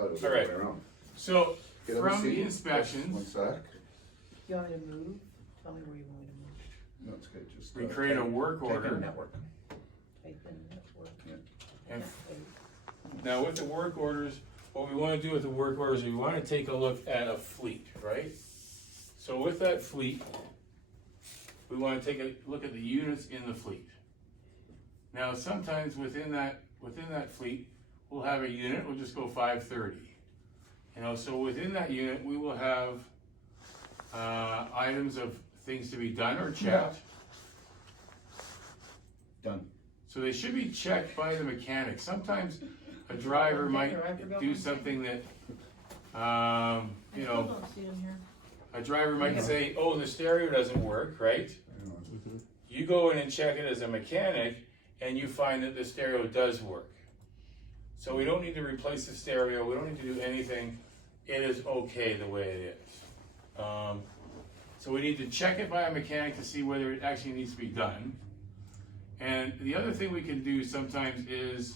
thought it was the All other right. way around. So Okay, let me from the see. inspections, One sec. You want me to move? Tell me where you want me to move. No, it's good, just. we create a work Type in order. network. Type in network. Yeah. And Okay. now with the work orders, what we want to do with the work orders, we want to take a look at a fleet, right? So with that fleet, we want to take a look at the units in the fleet. Now sometimes within that fleet, we'll have a unit, we'll just go 530. You know, so within that unit, we will have items of things to be done or checked. Done. So they should be checked by the mechanic. Sometimes a driver might do something that, you know, don't see in here. a driver might say, oh, the stereo doesn't work, right? You go in and check it as a mechanic and you find that the stereo does work. So we don't need to replace the stereo, we don't need to do anything. It is okay the way it is. So we need to check it by a mechanic to see whether it actually needs to be done. And the other thing we can do sometimes is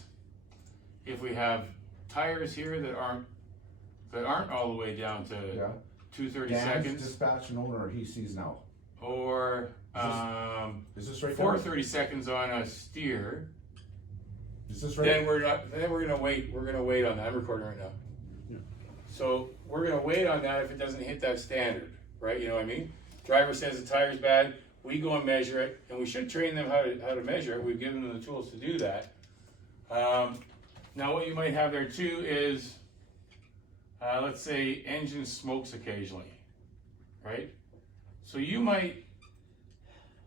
if we have tires here that aren't all the way down to Yeah. 230 Dan's seconds, dispatch an owner he sees now. or Is this right 430 seconds on a steer, there? Is this right? then we're gonna wait. We're gonna wait on that. I'm recording right now. Yeah. So we're gonna wait on that if it doesn't hit that standard, right? You know what I mean? Driver says the tire's bad. We go and measure it, and we should train them how to measure it. We've given them the tools to do that. Now, what you might have there too is, let's say, engine smokes occasionally, right? So you might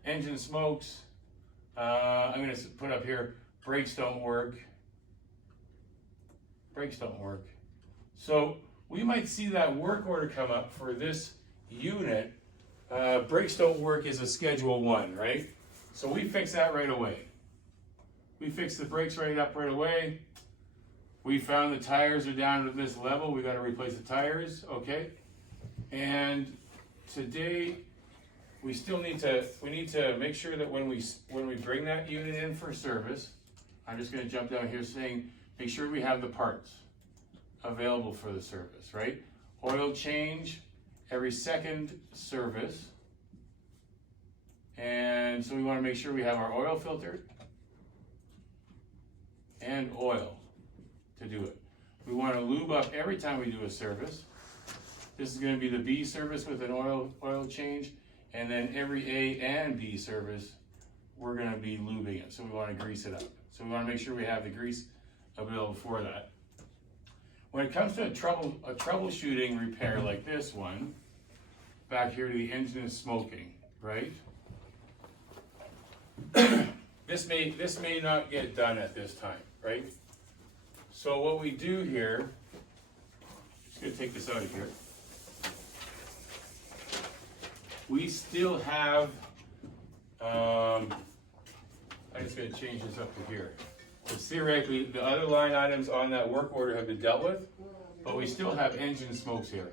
engine smokes. I'm going to put up here, brakes don't work. Brakes don't work. So we might see that work order come up for this unit. Brakes don't work is a Schedule 1, right? So we fix that right away. We fix the brakes right away. We found the tires are down to this level. We got to replace the tires, okay? And today, we need to make sure that when we bring that unit in for service, I'm just going to jump down here saying, make sure we have the parts available for the service, right? Oil change every second service. And so we want to make sure we have our oil filter and oil to do it. We want to lube up every time we do a service. This is going to be the B service with an oil change, and then every A and B service, we're going to be lubing it. So we want to grease it up. So we want to make sure we have the grease available for that. When it comes to a troubleshooting repair like this one, back here to the engine is smoking, right? This may not get done at this time, right? So what we do here, just gonna take this out of here. We still have, I'm just gonna change this up to here. Because theoretically, the other line items on that work order have been dealt with, but we still have engine smokes here.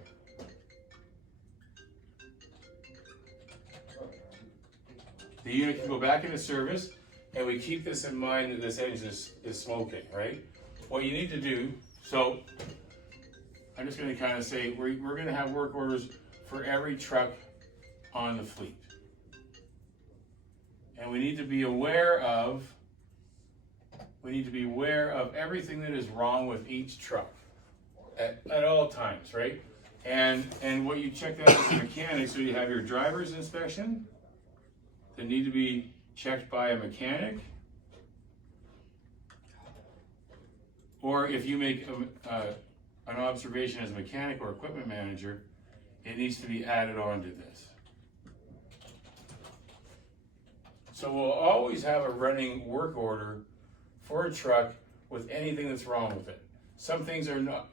The unit can go back into service, and we keep this in mind that this engine is smoking, right? What you need to do, so I'm just going to kind of say we're going to have work orders for every truck on the fleet. And we need to be aware of everything that is wrong with each truck at all times, right? And what you check out as a mechanic, so you have your driver's inspection that need to be checked by a mechanic. Or if you make an observation as a mechanic or equipment manager, it needs to be added on to this. So we'll always have a running work order for a truck with anything that's wrong with it. Some things are not,